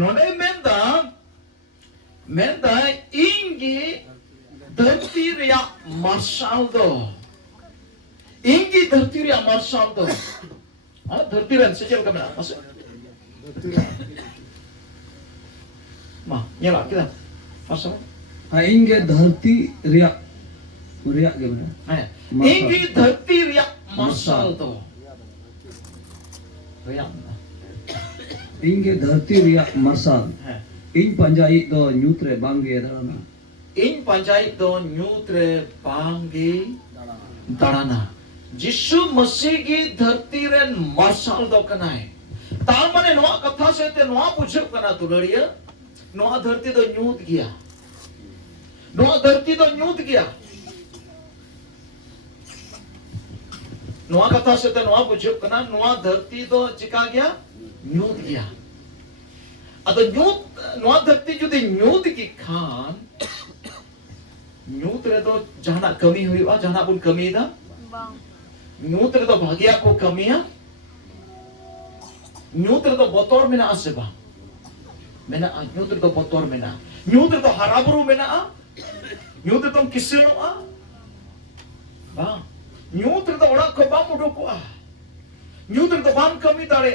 नोडे मेंदा इंगी धरती रिया मार्शल दो इंगी धरती रिया मार्शल दो धरती रन से चल कमना मासे मा ये बात क्या मार्शल इंगे धरती रिया रिया गमना इंगी धरती रिया मार्शल दो रिया इंगे धरती रिया मार्शल इन पंजाई दो न्यूट्रे बांगे दाना इन पंजाई दो न्यूट्रे बांगे दाना जिसु मसीह की धरती रे मार्शल दो कनाए तार माने नोआ कथा से ते नोआ पूछे कना तुलड़िया नोआ धरती तो न्यूट गया नोआ धरती तो न्यूट गया नोआ कथा से ते नोआ पूछे कना नोआ धरती तो चिका गया न्यूट गया अतो न्यूट नोआ धरती जुदी न्यूट की खान न्यूट रे तो जहाना कमी हुई वा जहाना बुन कमी दा न्यूट रे तो भाग्या को कमिया न्यूट रे तो बतौर में ना आसे बा मेना न्यूट रे तो बतौर में ना न्यूट रे तो हराबरू में ना न्यूट रे तो किसनो बा न्यूट रे तो ओड़ा को बाम उडो को न्यूट रे तो बाम कमी दारे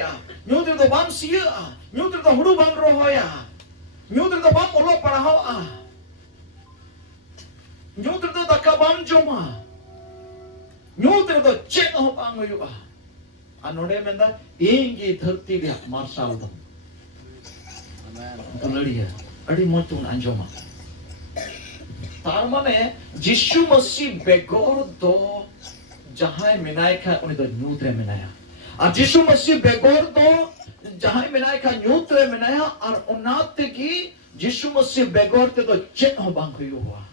न्यूट रे तो बाम सिया न्यूट रे तो हुडू बाम रोहोया न्यूट रे तो बाम ओलो पढ़ाओ न्यूट रे तो दका बाम जोमा न्यूट रे तो चेक हो बाम हुआ नोडे मेंदा इंगी धरती रे मार्शल दो कलड़िया अड़ी मोचुन अंजोमा तार माने जिसु मसीह बेगोर दो जहां मिनाय खा उनी दो न्यूट रे मिनाया और जिसु मसीह बेगोर दो जहां मिनाय खा न्यूट रे मिनाया और उनाते की जिसु मसीह बेगोर ते तो चेक हो बांग हुआ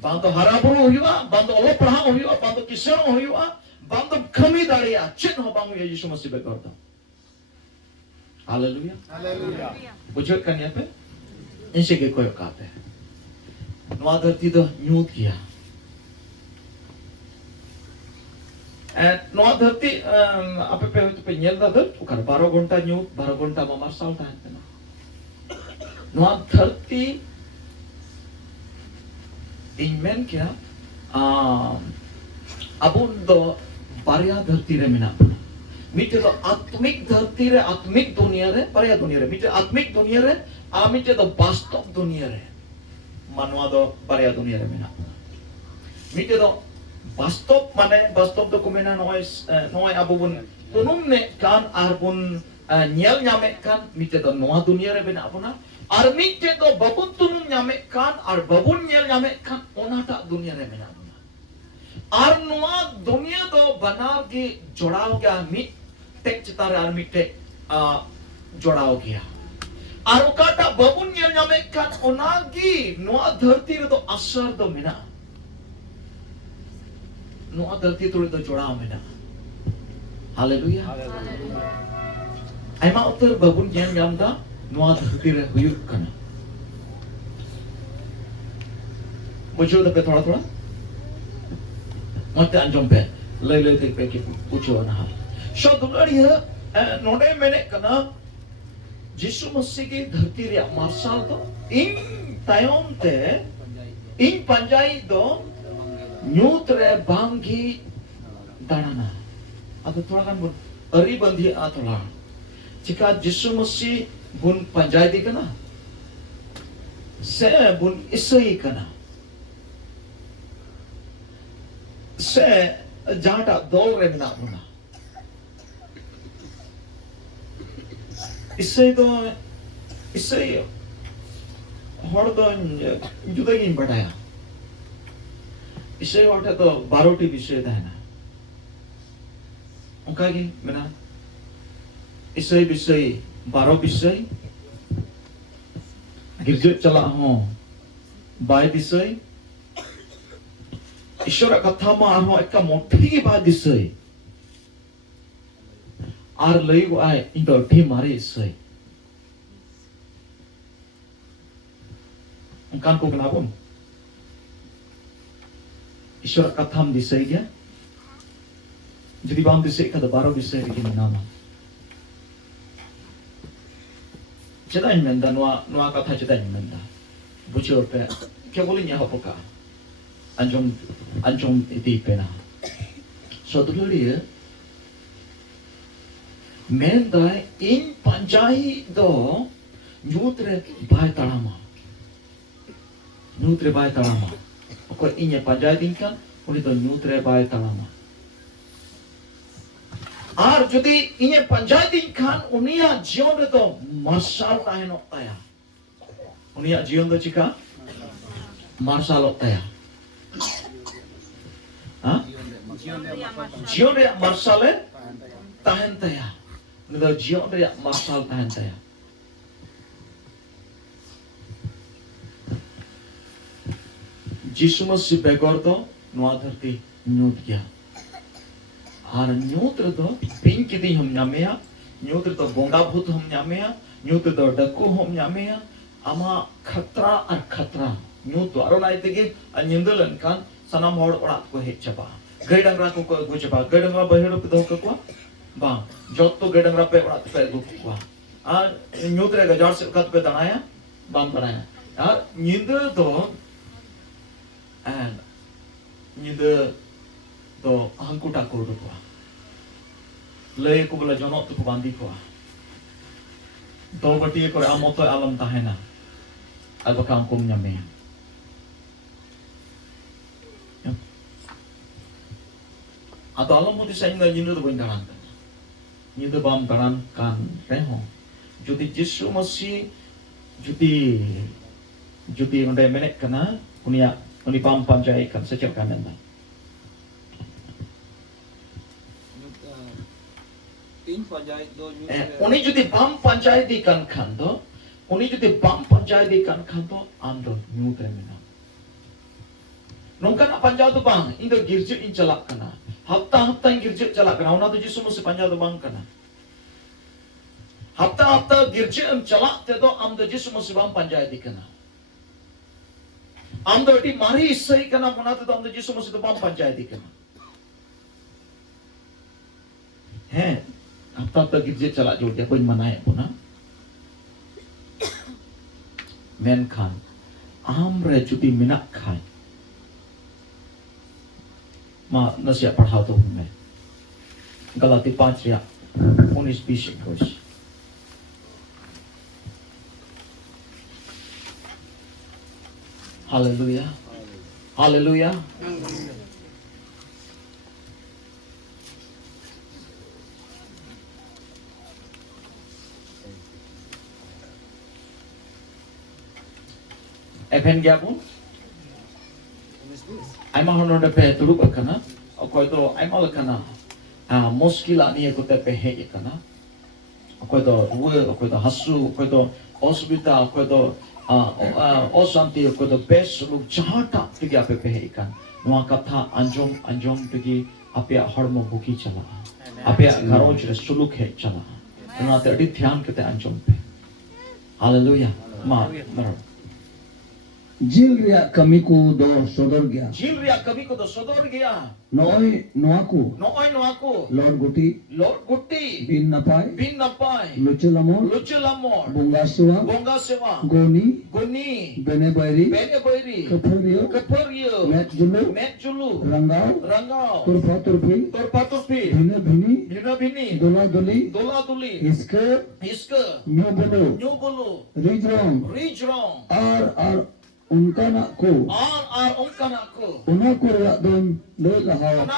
बांग तो हराबरू हुआ बांग तो ओलो पढ़ा हुआ बांग तो किसनो हुआ बांग तो कमी दाड़िया चेक हो बांग हुआ जिसु मसीह बेगोर दो हालेलुया हालेलुया बुझे कन्या पे इनसे के कोई औकात है नोआ धरती तो न्यूट किया नोआ धरती आपे पे nyel दा दर उकर 12 घंटा न्यूट 12 घंटा मा मार्शल ताहन तना नोआ धरती इनमेन क्या अबुन दो बारिया धरती रे मेना मिटे तो आत्मिक धरती रे आत्मिक दुनिया रे बारिया दुनिया रे मिटे आत्मिक दुनिया रे आ मिटे तो वास्तव दुनिया रे मानवा दो बारिया दुनिया रे मेना मिटे तो वास्तव माने वास्तव तो को मेना नोय अबुन तुनुम ने कान आरबुन nyel nyame kan मिटे तो नोआ दुनिया रे मेना अपना और मिटे तो बबुन तुनुम nyame kan और बबुन nyel nyame kan ओनाटा दुनिया रे मेना और नोआ दुनिया तो बनाव के जोड़ाव गया मिट टेक चितार और मिटे जोड़ाव गया और उकाटा बबुन nyel nyame kan ओनागी नोआ धरती रे तो असर तो मेना नोआ धरती तो जोड़ाव मेना हालेलुया आइमा उत्तर बबुन nyel nyam da नोआ धरती रे हुयुक कना मुझे तो पे थोड़ा थोड़ा मत अंजम पे ले ले थे पे की पूछो ना शो दुलड़िया नोडे मैंने कना जिसु मसीह की धरती रे मार्शल तो इन तायोम ते इन पंजाई दो न्यूट रे बांगी दाना अब थोड़ा kan bun अरी बंदी आतोला चिका जिसु मसीह बुन पंजाई दी कना से बुन इसई कना से जाटा दौल रे मिना बुना इससे हर दो जुदा गिन बढ़ाया इससे वाटे तो 12टी विषय था ना उनका की मिना इससे विषय 12 विषय गिरजो चला हो 22 विषय ईश्वर कथा में आरो एक मोठी बात दिसय आर लई गो आय इन तो ढी मारे सय उनकान को गनाबुन ईश्वर कथा में दिसय गया जदि बाम दिसय का 12 विषय के नाम Cedain menda noa kata cedain menda. Bucur pe. Kya boleh nyah apa ka? Anjong iti pena. Saudara dia menda in panjai do nyutre bai talama. Nyutre bai talama. Ako inya panjai tingkan, uni do nyutre bai talama. Ar jodi inya panjai tingkan, unia jion do marsal tahenok taya. Unia jion do chika marsalok taya. Ha? Jion dia marsale tahen taya. Unia jion dia marsal tahen taya. जिसु मसीह बेगर तो नवा धरती Newt गया और न्यूत्र तो pink दी हम न्यामेया न्यूत्र तो बोंगा भूत हम न्यामेया न्यूत्र तो डक्कू हम न्यामेया अमा खतरा न्यूट तो अरुण आये तेगे अन्यंदलन कान सनाम होड़ पड़ात को हेच चबा गैडंगरा को गुचबा गैडंगरा बहेरो पे दो को बा जोत तो गैडंगरा पे पड़ात पे गुवा और न्यूत्र का जार से कत पे दनाया बाम बनाया और न्यूत्र तो and neither the hangkuta kodukwa lay ko bala jonot ko bandi ko do bati ko amoto alam tahena albakam kum nyame ato alam mo sa inga nindo do bandaran nindo bam taran kan reho jodi Yesu Masih jodi onde menek kana unia Uni pam panjai kan secap kanan dah. Uni jadi pam panjai di kan do, uni jadi pam panjai di kan do, ando nyutre mina. Nongkan panjai tu bang, indo girjit in jalak kana. Hafta in girjit jalak kana. Una tu Yesu Masih panjai tu bang kana. Hafta girjit in jalak te do, amdo Yesu Masih bang panjai di kana. Amdo di mari isai kana munat to amdo Yesu Masih to bam panjayati kana. Hai, hafta girje chala jod dia koi manaye puna. Menkan amre judi minak khai. Ma nasihat पढ़ाओ तो हमें Galati 5:19-20 Hallelujah. Hallelujah. Epen gya pun? Aima hono de pe turuk akana, okoi to aima lakana. Muskil ani ko te pe he akana. Okoi to ruwe, okoi to hasu, okoi to osbita, okoi to osanti ko to best look jahata tigi ape pe ikan noa katha anjom tigi ape harmo buki chala ape garoj re suluk he chala noa te adi dhyan kete anjom pe hallelujah ma maro Jil ria kami ko do sodor gya. Jil ria kami ko do sodor gya. Noy noaku. Lord Guti. Bin napai. Lucelamor. Bunga sewa. Goni. Bene bairi. Keperio. Met julu. Rangau. Turpa turpi. Bhini. Dola doli. Iska. Nyobolo. Rijrong. Ar उनका ना को उनको रिया दोन ले लहाओ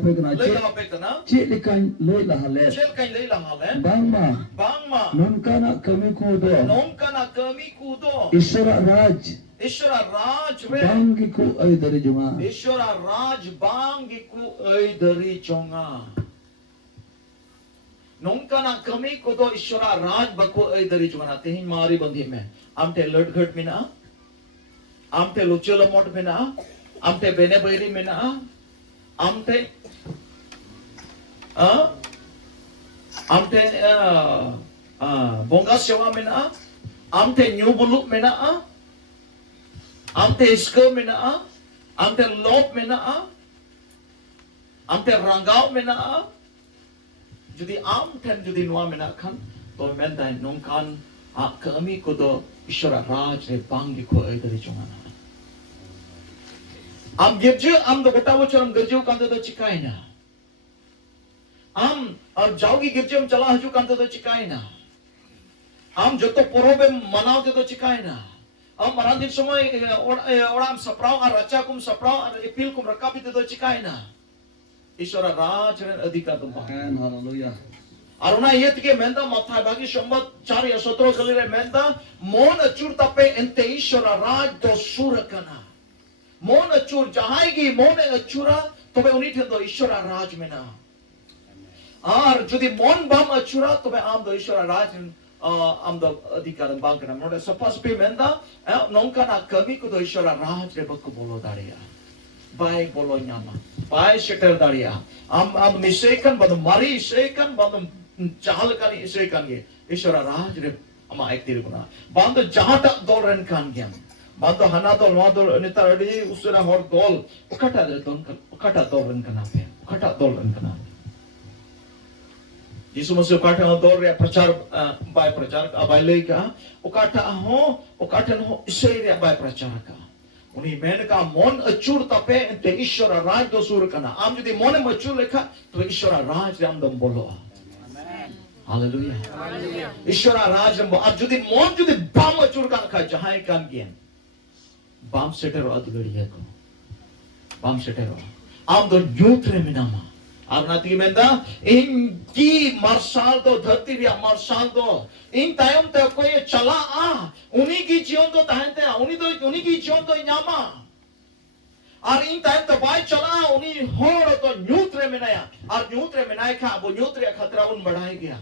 पे कना चे लिकान ले लहाले बांगमा नोनका ना कमी को दो ईश्वर राज बांगी को ऐदरी जोंगा Nongkana kami kodo Ishwara Raj bako dari chungana tehin mari bandhi में amte लटघट में ना amte lucelamot में ना amte bene bairi में ना amte bonga sewa में ना amte nyubulu में ना amte iska में ना amte lop में ना amte rangau में ना Jadi am ten jadi noa menak kan तो मेंदा नोंकान kami kodo Ishara Raj re bangi ko dari jongana. Am girju am do gota bochor am girju kante do chikaina. Am jaugi girju am chala haju kante do chikaina. Am joto porobe manao te do chikaina. Am marandin somoy oram saprao ar racha kum saprao ar ipil kum rakapi te do chikaina. Ishara Raj re adhikar do bang. Hallelujah. Aruna yet ke menda mathai bagi sombat 4 ya 17 kalire menda mon achur tape ente Ishara Raj do surakana. Mon achur jahaygi mon achura tobe uni the do Ishara Raj mena. Ar jodi mon bam achura tobe am do Ishara Raj am do adhikaran bang kana. Node suppose pe menda nongka na kami ko do Ishara Raj re bakko bolo daria. Bai bolo nyama. Bai sheter daria. Am misekan badum mari sekan badum jahal kani isekan ge. Ishara Raj re ama ektir guna. Bando jahata dolren kan gyam. Bando hana dol ma dol nita redi usura hor dol. Ukata de don ukata dolren kana pe. Ukata dolren kana. Yesu Masih ukata dol re prachar bai prachar abai leika. Ukata ho ukata no isei re bai prachar ka. Uni men ka mon achur tape te Ishara Raj do sur kana. Am jodi mon achur lekha to Ishara Raj re am dom bolo. Hallelujah. Ishara Raj rambo. Ab jodi mon jodi bam achur kan kha jahai kan gyan. Bam setero adugadiya ko. Bam setero. Am do yutre minama. Ab nati menda in ki marsal do dhati ria marsal do in tayom te koi chala uni ki jion do tahente uni ki jion do nyama. Ar in tayom te bai chala uni hor to yutre minaya. Ar yutre minaya kha bo yutre khatra un badhai gaya.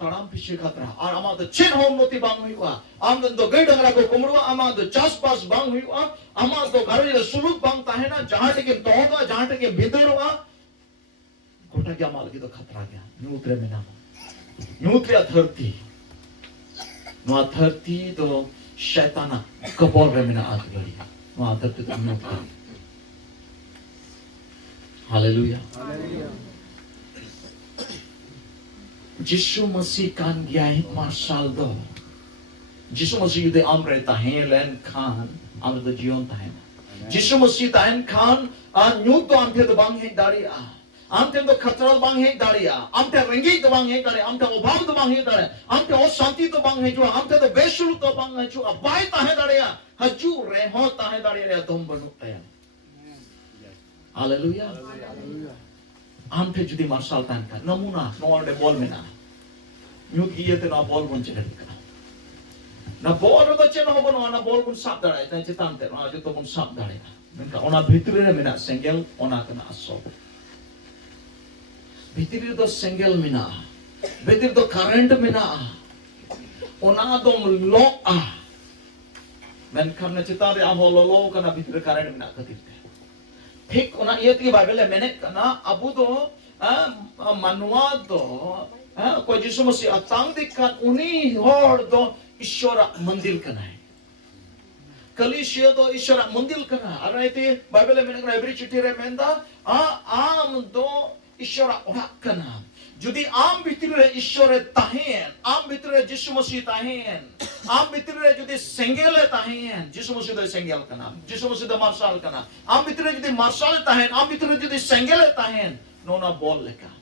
Taram piche khatra ar ama do chen hom noti bang huiwa am do gai dangara ko kumruwa ama do chas pas bang huiwa ama do garo je suluk bang tahena jahan ke tohwa jahan ke bidorwa kota kya mal ki to khatra gaya nutre me nama nutre dharti no dharti do shaitana kabol re mena aat gari no dharti to nutre. Hallelujah. Jisu Masih kan gaya marsal do. Jisu Masih yude amre tahen len khan amre do jion tahen. Jisu Masih tahen khan nyut do amte do bang hek dari amte do khatra bang hek dari amte rengi do bang hek dari amte obhav do bang hek dari amte o shanti do bang hek jo amte do beshuru do bang hek jo abai tahen dari haju re ho tahen dari re dom banu tayan. Hallelujah. Amte judi marsal tahen khan namuna no orde bol mena nyut giye te na bol bon chekar kana na bol ro chen hobo no na bol bon sap darai ta chetan te na joto bon sap darai menka ona bhitri re mena sengel ona kana aso bhitri do sengel mena bhitri do current mena ona dom lo menka na chetan re amolo lo kana bhitri current mena katir ठीक उना ये की Bible है मैंने कना अबू दो मनवा दो कोई जिसु मसीह अतांग दिक्कत उन्हीं होड़ दो ईश्वर मंदिर कना है कलिशिया दो ईश्वर मंदिर कना अरे ते बाइबल है मैंने कना एवरी चिट्ठी रे मेंदा आम दो ईश्वर ओढ़ा कना जुदी आम भितरे ईश्वर ताहेन आम भितरे जिसु मसीह ताहेन आम भितरे जुदी सेंगेल ताहेन जिसु मसीह दो सेंगेल कना जिसु मसीह दो मार्शल कना आम भितरे जुदी मार्शल ताहेन आम भितरे जुदी सेंगेल ताहेन नोना बोल लेका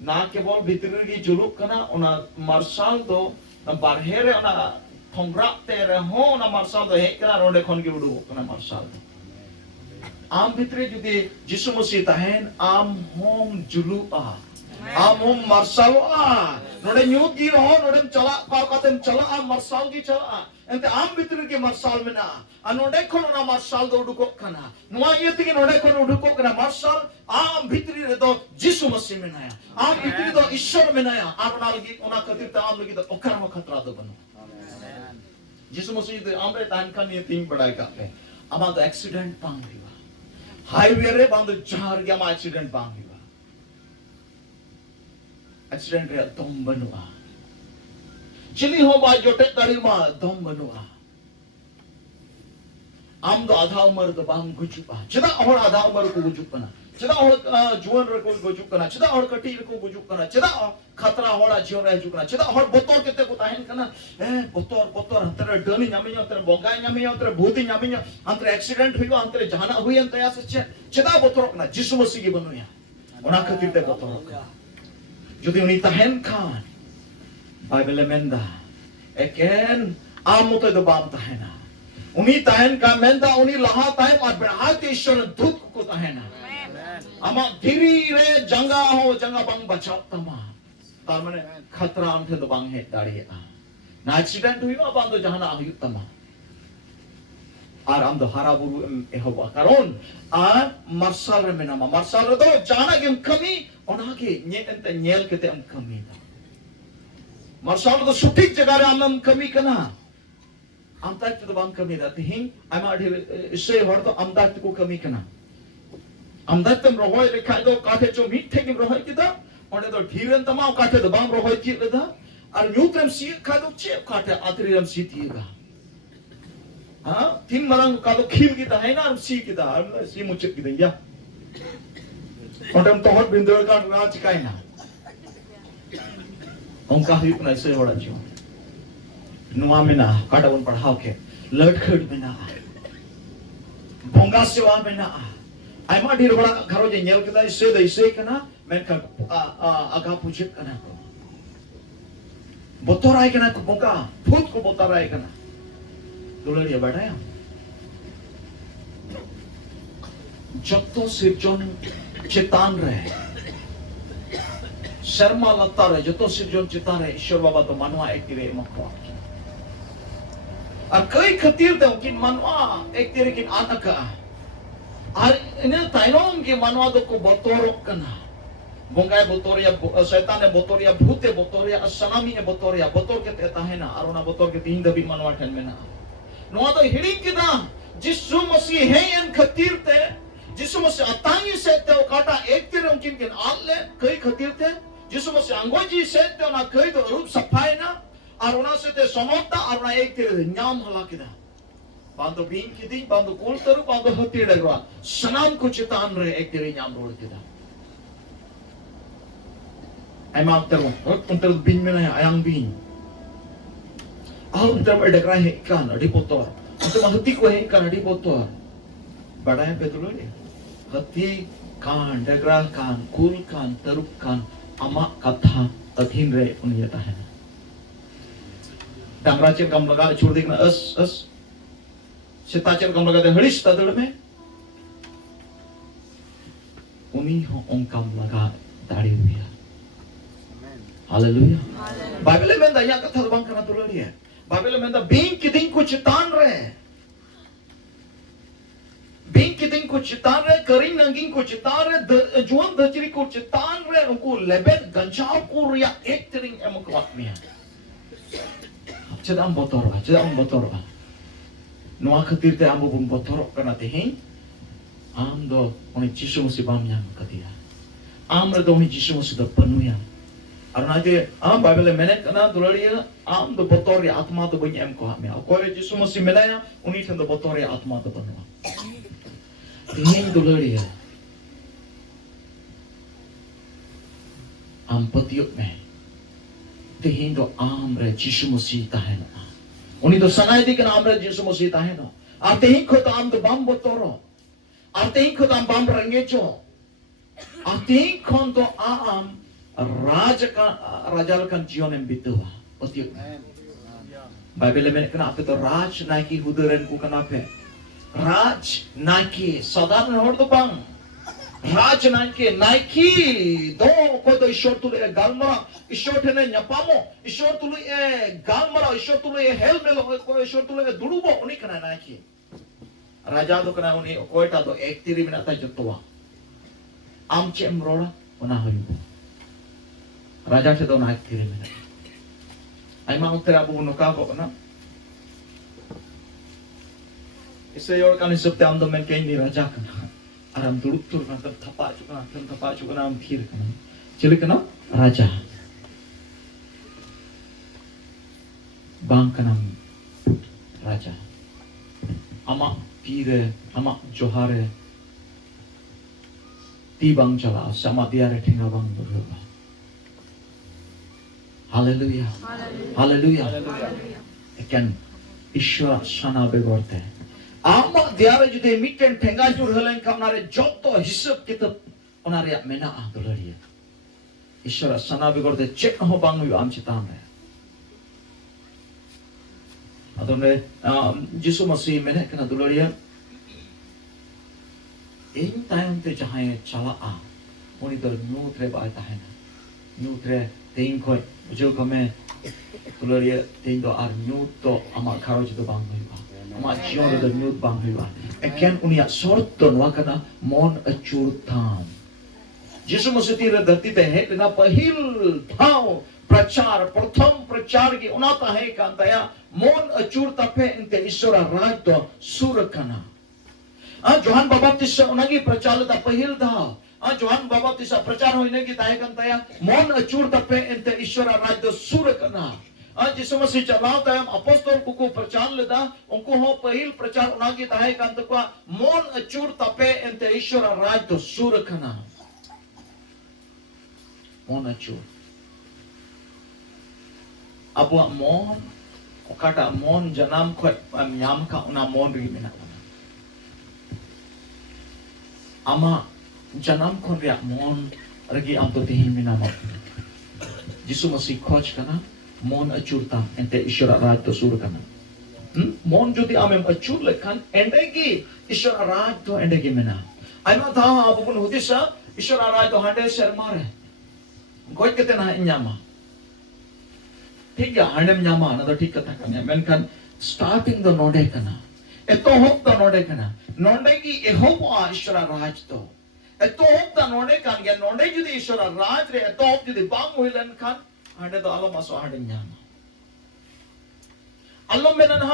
ना केवल भितरे की जुलुक कना ओना मार्शल दो बाहरे ओना थोंगरा तेरे हो ओना मार्शल दो हेक कना रोडे खन के उडु कना मार्शल आम भितरे जुदी जिसु मसीह ताहेन आम home जुलुआ Amum marsal node nyut gi ho node chala pa katem chala marsal gi chala ente am bitir ge marsal mena anode khon na marsal do udukok kana noa yeti ge node khon udukok kana marsal am bitri re do Jisu Masih mena ya am bitri do Ishwar mena ya apna lagi ona katir ta am lagi do okar ma khatra do banu Jisu Masih de amre tan kan ye thing badai ka pe ama do accident pang hiwa highway re band jar ge ama accident pang hiwa accident re dom banua chili ho ba jote tari ma dom banua am do adha umar do bang gujupa cheda hor adha umar ko gujupana Ceda hor juan reko gujuk kana, ceda hor kati reko gujuk kana, ceda khatra hora jion re gujuk kana, ceda hor botor kete ko tahen kana, botor antara dani nyaminya, antara bongai nyaminya, antara bhuti nyaminya, antara accident huiwa, antara jahana hui antara se ceda botor kana, Jisu Masih ki banuya. Ona khatir te botor kana. Jodi uni tahen kan, Bible menda, eken amote do bam tahena. Uni tahen kan menda uni laha tahem ar berhati Ishwar dut ko tahena. Ama diri re janga ho janga bang bachat tama. Tar mane khatra am the do bang he dariya. Na accident huiwa bang do jahana huyuk tama. Ar am do hara buru ehoba karon ar marsal re menama marsal re do jana gem kami ona ke nyel kete am kami. Marsal do sutik jaga re am kami kana. Am tak to bang kami da ting am adi se hor do am tak ko kami kana. Amdatem rohoy rekha do kathe cho mit theki rohoy kita onde do dhiren tama kathe do bang rohoy ki leda ar nyutrem si kha do che kathe atriram si tiga ha tin marang ka do khil kita hai na si kita ar si muchik kita ya ondem tohot bindor ka na chikai na onka hi kuna se hoda jo nuwa mena kata bon padhao ke lat khad mena bonga sewa mena Aima di rumah karo je nyel kita ise kana men ka aga pujit kana ko botor ai kana ko boka phut ko botor ai kana dulariya badaya jotto sirjon chetan re sharma latta re jotto sirjon chetan re Ishwar baba to manwa ekire makwa ar kai khatir te kin manwa ekire kin anaka ar ine tainom ke manwa do ko botorok kana bongai botoria setan e botoria bhute botoria asanami e botoria botor ke tahena arona botor ke tin dabi manwa than mena noa do hiding kida Jisu Masih hai en khatir te Jisu Masih atangi se te kata ek tiram kin alle kai khatir te Jisu Masih angoji se te na kai do rup safai na arona se te samota arona ek tir nyam hala kida Bando bin kidi, bando kultaru, bando hati dagwa. Sanam ko chitan re ek tiri nyam rol kita. Ay maaf teru, unter bin mena ayang bin. Aum teru dagra he kan adi potor. Unter hati ko he kan adi potor. Bada hai betul ni. Hati kan, dagra kan, kul kan, teruk kan, ama katha adhin re uniyata hai. Dangra cir kam laga chur dekna as. Sitacir kam laga de haris tadul में उन्हीं हो उनकम लगा दाढ़ी हुई है hallelujah Bible में दया का थलबंग करना तो लड़ी है बाइबल में दा बीन की दिन को चितान रहे बीन की दिन को चितान रहे करीन नंगिन को चितान रहे जुआन दजरी को चितान रहे उनको लेबेल गंजाव को रिया एक तरिंग एमक वाक में चदाम बोतोर Noa khatir te ambo bun botorok kana te hein am do oni Jisu Masih bam yang katia am re do oni Jisu Masih do penuya arna te am Bible menet kana dulariya am do botor ya atma do bany em ko ha me ko re Jisu Masih menaya oni thand do botor ya atma do panwa te hein dulariya am patiuk me te hein do am re Jisu Masih tahena Oni do sanai di kana amra Jisu Masih tahena. Arte hi khot am do bam botoro. Arte hi khot am bam rangecho. Arte hi khon do am rajal kan jion em bituwa. Patiuk. Bible में kana ape to raj naiki huduren ku kana pe. Raj naiki sadarna hor do bang. Raj naiki do ko do Ishwar tule galmara Ishwar thene nyapamo Ishwar tule galmara Ishwar tule helmelo ko Ishwar tule durubo uni kana naiki raja do kana uni koita do ek tiri minata jotwa am chem rola ona hoibo raja se do na ek tiri minata ai ma utera bu no ka ko na ise yor kan isupte am do men kain ni raja kana aram turut kan thapa chukana am thir kana chile kana raja bang kana raja ama pire ama johare ti bang chala sama dia re thinga bang durba. Hallelujah. Hallelujah. Again, Ishwara Shana begorte. Ama dia re jude mitten thenga jur helen kamnare joto hisab kitab onare mena a dularia. Ishwara Shana begorte check ho bang hu am chitam re. Adone Jisu Masih mena kana dularia. In time te jahan chala a. Oni do nu tre ba ta hai na. Nu tre tein koi jo kame dularia tein do ar nu to ama kharo jido bang hu ba. Ama jion do nu bang hu ba. Again unia sort to wakana mon achur tham. Jisu Masih tira धरती पे है लेकिन पहिल भाव प्रचार प्रथम प्रचार की उनाता है कांताया मोन अचूर तपे इनते ईश्वर राज तो सूरकना जोहान बाप्तिस्मा उनकी प्रचार ता पहिल था जोहान बाप्तिस्मा प्रचार होने की ताहे कांताया मोन अचूर तपे इनते ईश्वर राज तो सूरकना जिसु मसीह चलाता है अपोस्तल को प्रचार लेता उनको हो पहिल प्रचार उनकी ताहे कांतको मोन अचूर तपे इनते ईश्वर राज तो सूरकना mon acu. Abu mon, kata mon janam kuat nyam ka una mon ri mina. Ama janam kon ria mon ragi am to tihin mina mo. Jisu Masih coach kana mon acur tam ente Ishwara raj to sur kana. Mon jodi amem acur lekhan endegi Ishwara raj to endegi mina. Aima tha abu pun hudisa Ishwara raj to hande sharmare. Koi kete na nyama. ठीक है हांडम न्यामा ना तो ठीक कथा करने मैं कन starting the नोडे कना एतो होप द नोडे कना नोडे की एहोप ईश्वर राज तो एतो होप द नोडे कन या नोडे जुदी ईश्वर राज रे एतो होप जुदी बांग हुइलन खान हांडे तो आलो मासो हांडम न्यामा आलो मेना ना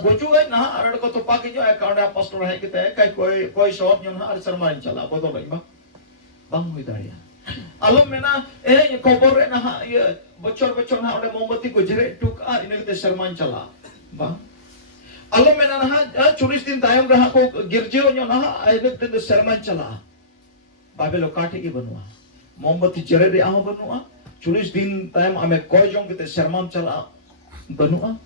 गोचू है ना अरड को तो पाके जो अकाउंट पास्टर है कि ते कोई शॉप जो ना अर शर्मा चला को तो भाई बांग हुइ दाड़िया Alam mena kobor na bocor na oleh mombati ko jere tuk ini kita serman chala ba alam mena na chulis din tayam raha ko girjeo nyo na ini kita serman chala babe lokati ki banua mombati jere re aho banua chulis din tayam ame koi jong kita serman chala banua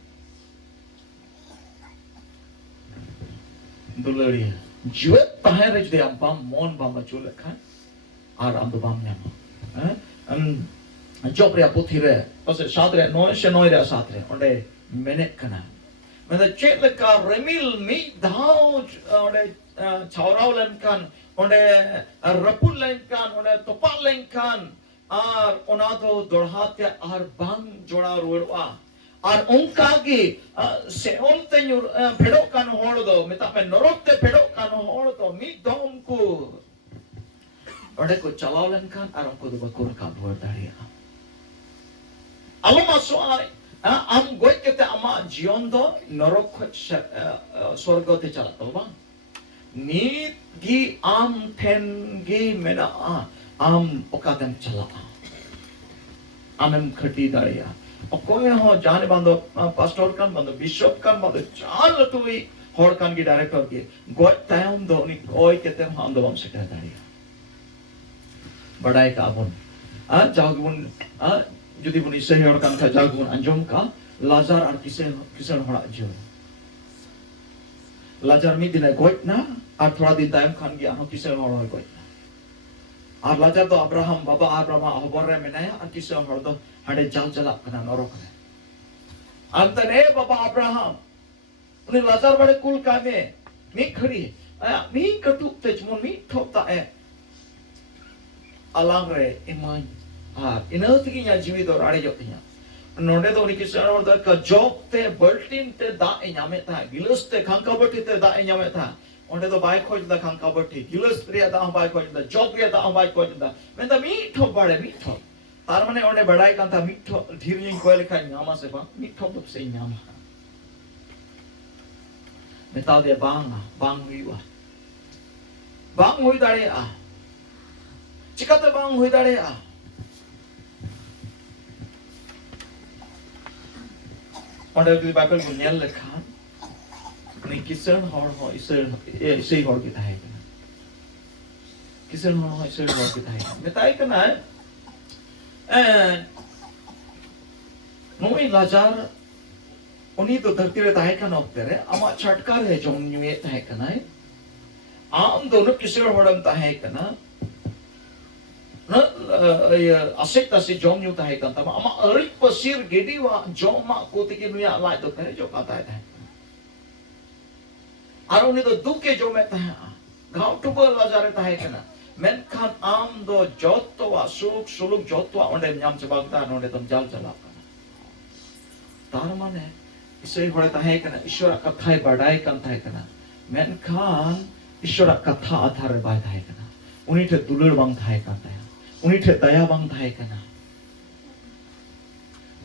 dulari juet tahe rej de ampam mon bamba chule kan आराम तो balm Nyama job रे पुथी रे पसे साथ रे no से नोय रे साथ रे ओंडे मेने कना मतलब चेक लका रेमिल मी दाव ओंडे छावराव लनकान ओंडे रपुल लनकान ओंडे तोपा लनकान आर ओना तो दोड़हाते आर बांग जोड़ा रोड़वा आर उनका की सेओल ते फेडो कान होड़ दो मिता में नरक ते फेडो कान होड़ दो मी दोम को Orang ko calawalan kan, orang ko doba kurang kabur dari ya. Alam masuk am goy kita ama jion do norok surga te cala tahu bang. Ni gi am ten gi mena am okadam cala. Amem khati dari ya. Koi ho jane bando pastor kan bando bishop kan bando jal tui hor kan gi director gi goy tayam do ni koi kita ham do bam sekretari ya. बढ़ाए का अपन जागुन जुदी बुनी सही और कान का जागुन अंजम का Lazar और किसे होड़ा जो लाजार में दिन गोइट ना और थोड़ा दिन टाइम खान गया हम किसे होड़ा गोइट ना और लाजार तो अब्राहम बाबा अब्राहम अहबर रे में नया और किसे होड़ा तो हड़े जाल जला कना नरोक रे अंतने बाबा अब्राहम उन्हें लाजार बड़े कुल कामे मी खड़ी मी कटुक तेजमुन मी ठोकता है alang re iman ina tigi nya jimi do rade jok nya nonde do ni kisar or da ka job te bulletin te da nyame ta gilus te khanka bati te da nyame ta onde do bai khoj da khanka bati gilus re da bai khoj da job re da bai khoj da men da mitho bade mitho tar mane onde badai kan ta mitho dhirni ko lekha nyama se ba mitho to se nyama metal de bang hui dare चिकाते बांग हुई दाड़े ओंडे की Bible को nail लेखा नि किसन हर हो इसे हर की ताहे किसे हो इसे हो kita metai kana noi lajar uni to dharti re tahe kana okte re ama chatkar hai jom nyue tahe kana am dono kise hodam tahe kana na asik tasi jom nyu tahe kana ama arik pasir gedi wa jom ma koti ki nuya lai to tahe jo kata hai ar uni to duke jom me tahe गांव टुको लाजारे ताहे कना मेनखान आम दो जोतवा सुख सुलुक जोतवा ओंडे न्याम चबागदा नोंडे तुम जाल चला कना तार माने इसे होड़े ताहे कना ईश्वर कथाय बड़ाई कन ताहे कना मेनखान ईश्वर कथा आधार बाय ताहे कना उनी ठे दुलर बांग ताहे कन ताहे उनी ठे दया बांग ताहे कना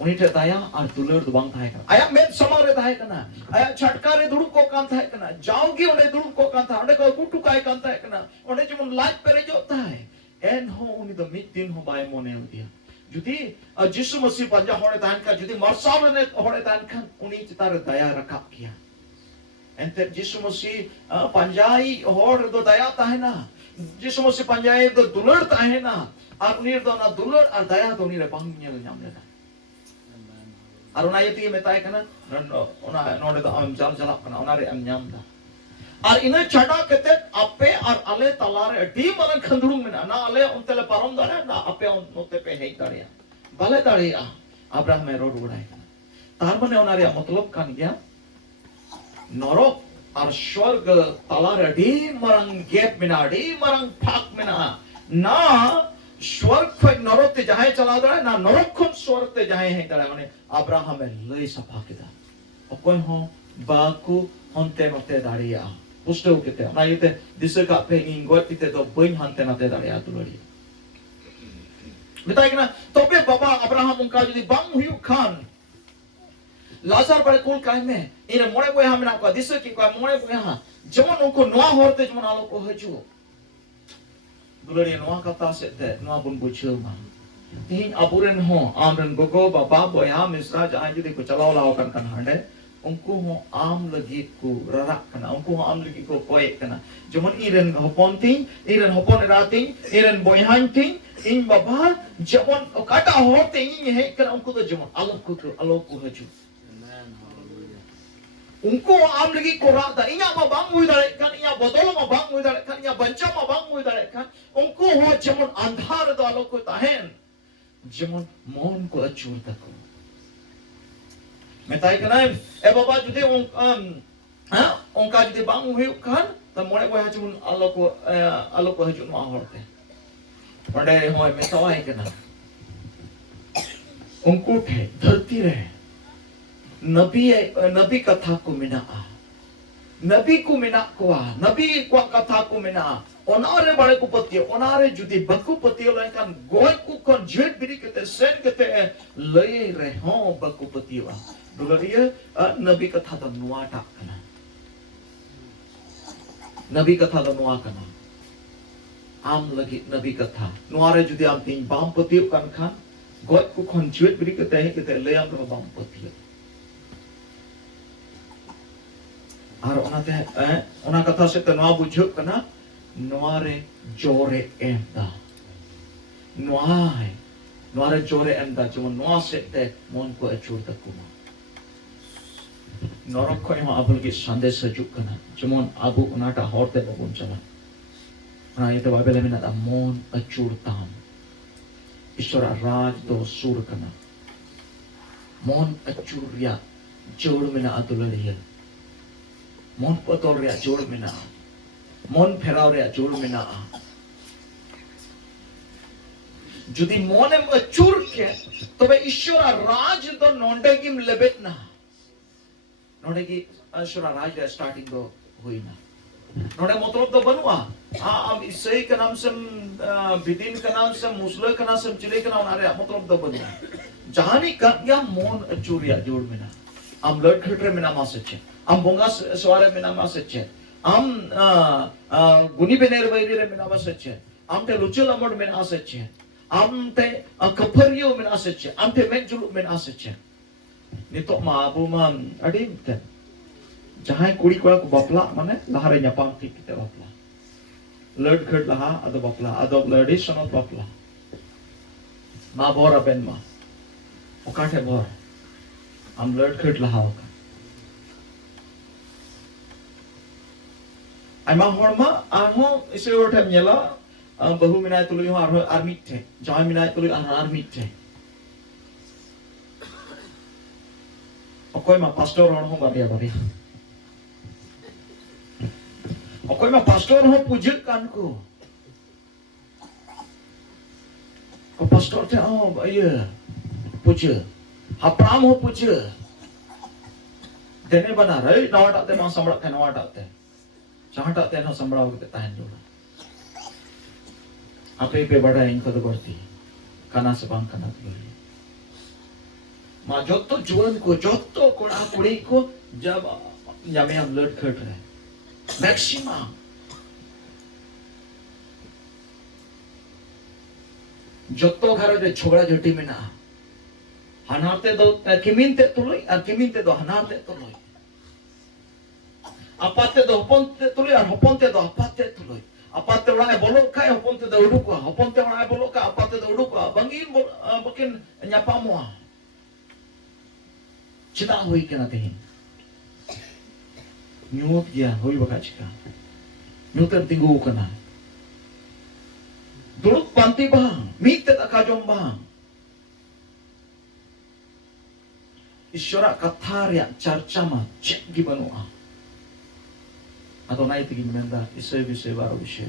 उनी ठे दया और दुलर बांग ताहे कना आया मेन समारे ताहे कना आया छटकारे दुड़ुब को कान ताहे कना जाओगी ओंडे दुड़ुब को कान ताहे ओंडे को कुटु काय कान ताहे कना ओंडे जेमन लाइफ पेरे जोता है एन हो उनी द मिड दिन हो बाय मोने उदिया जुदी जिसु मसीह पंजा होने तान का जुदी मरसाल ने होने तान का उनी चितार दया रखा किया एंते जिसु मसीह पंजाई होड़ दो दया ताहे ना जिसु मसीह पंजाई दो दुलर ताहे ना और उनी दो ना दुलर और दया दो उनी रे बांग ᱧᱮᱞ ᱧᱟᱢ ᱞᱮᱫᱟ और उना यति मेताय कना उना नोडे तो आम जाल चला कना उना रे आम ᱧᱟᱢ दा और इने छाड़ा कते आपे और आले तलारे अडी मारन खंदुरुंग मेना ना आले उनतेले पारम दाड़े ना आपे उनते पे हेई दाड़िया बाले दाड़िया अब्राहम ए रोड उड़ाय कना तार माने उना रे मतलब कान गया नरक और स्वर्ग तलारे अडी मारन गैप मेना अडी मारन फाक मेना ना स्वर्ग खन नरक ते जहां चला दाड़े ना नरक खन स्वर्ग ते जहां हे दाड़े माने अब्राहम ए लई सफा केदा ओकोय हो बाकू हन्ते नते दाड़िया पुष्टो केते ना यते दिसे का पे इंगोट ते तो बइन हन्ते नते दाड़िया तुलड़ी मेताय कना तोबे बाबा अब्राहम उनका जदी बांग हुयु खान लाजार पर कुल काय में इने मोड़े बोय हम ना को दिसे की को मोड़े बोय हा जमन उनको नोआ होरते जमन आलो को हजु दुलड़ी नोआ कथा सेते नोआ बुन बुझो मा तीन अबुरन हो आमरन गोगो बाबा बोया मिस्रा जहां जदी को चलाव लाव कन कन हंडे उनको हो आम लगी को ररा कना उनको आम लगी को कोय कना जमन इरन हपन तिन इरन हपन रातिन इरन बोयहान तिन इन बाबा जमन काटा होते इन हे कना उनको तो जमन आलो को हजु उनको आम लगी को राता इया मा बांग हुई दाड़े कन इया बदल मा बांग हुई दाड़े कन इया बंचा मा बांग हुई दाड़े कन उनको हो जमन अंधार द आलो को ताहेन जमन मन को अचूर तको मेताय कना ए बाबा जुदे उनका जुदे बांग हुई खान त मोने को हजुन आलो को हजुन मा होते पड़े होय मेताय कना उनको थे धरती रहे नबी कथा को मिना नबी को मिना को नबी को कथा को मिना ओनारे बड़े को पतियो ओनारे जुदी बकु पतियो लंकन गोय को कोन जेट बिरी केते सेन केते लय रे हो बकु पतियो दुलरिया नबी कथा द नुआटा कना नबी कथा द नुआ कना आम लगी नबी कथा नुआरे जुदी आम तीन बाम पतियो कन खान गोय को कोन जेट बिरी केते लय आम द बाम पतियो और ओना कथा से नवा बुझो कना नवारे जोरे एंदा नवारे जोरे एंदा जमन नवा सेते मन को अचूर तकुमा नरक खय मा आबुल की संदेश हजुक कना जमन आबु ओनाटा होरते बबुन चला ना ये तो बाइबल में ना मन अचूर ताम ईश्वर राज दो सुर कना मन अचूर या जोड़ में ना अदुलरिया मन पतोल रे जोड़ मेना मन फेराव रे जोड़ मेना जुदी मोने अचूर के तबे ईश्वर राज दो नोंडे की लेबेट ना नोंडे की ईश्वर राज रे स्टार्टिंग दो हुई ना नोंडे मतलब तो बनुआ हम ईसाई के नाम से बिदिन के नाम से मुस्लिम के नाम से चिले के नाम रे मतलब तो बनुआ जहानी का या मन अचूर या जोड़ मेना हम लड़ खटरे मेना मा सच्चे am bongas suara menama secce am guni bener bayri re menama secce am te lucil amod men asecce am te kapario men asecce am te menjulu men asecce nitok ma abu ma adi te jahai kuri kura ko bapla mane lahare nyapang ti kita bapla Lord Kurt Laha, Ado Bapla, Ado Traditional Bapla. Ma Bora Benma. Okate Bor. Am Lord Kurt Laha. I'm a Horma, I'm home, is your time yellow, Bahumina to you are armite, join me to an armite. Okoy ma pastor on home Baria Baria. Okoy ma pastor home Pujik Kanku. O pastor te oh yeah Puja. Hapram ho Puja. Dene bana right now at them on some rock and what out there. Chahata then some rock with the time. Ape bada inko the gorti. Kanasabang kanat. माँ जोतो जुआन को जोतो कोड़ा कुड़ी को जब यमे हम लड़ cut रहे maximum जोतो घर जो छोड़ा जोटी में ना हनाते दो किमिनते दो हनाते तुलोई अपाते दो हपनते तुलोई और हपनते दो अपाते तुलोई अपाते उड़ाए बोलो काय हपनते दो उड़ुका हपनते उड़ाए बोलो का अपाते दो उड़ुका बंगीन बकिन न्यापामुआ चिता हुई के ना तेहिं न्यूट गया हुई बकाच का न्यूटर तिंगु कना दुरुक panti bang मीते तकाजों bang ईश्वरा कथारिया चर्चा मा check गिबनुआ atau naik tinggi mendak isu baru isu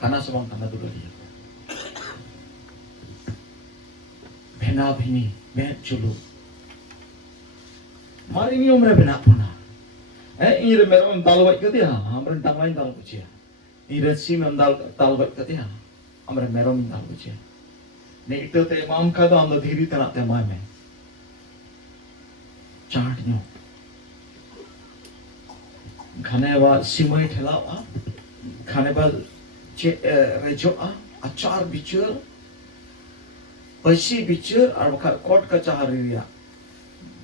karena semua karena dulu dia bena bini bet chulu mari ni umre bena puna ini meron talwat ke dia amren tanglain tal kucia ini resi mendal talwat ke dia amren meron tal kucia ne itu te imam ka da anda dhiri tana te mai me चाट no खाने बाद सिमई ठेलावा खाने बाद रेजोआ अचार बिचर पैसी बिचर और बखा coat का चाहरिया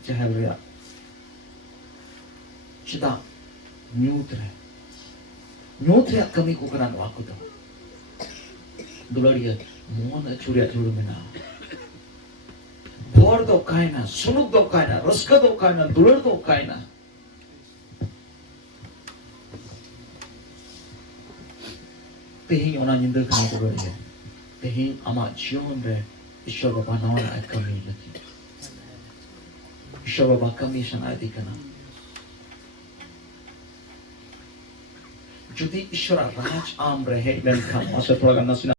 चहरिया चिदा न्यूट्रे कमी को करना वाकु तो दुलड़िया मोन चुरिया चुरु में ना बोर दो कायना सुनुक दो कायना रस्का दो कायना दुलड़ दो कायना तेही ओना निंदर करने को बोले तेही आमा जीवन रे ईश्वर बाबा नावना एक कमी लगी ईश्वर बाबा कमी शनाय दिखना जुदी ईश्वर राज आम रहे लेकिन हम असर थोड़ा करना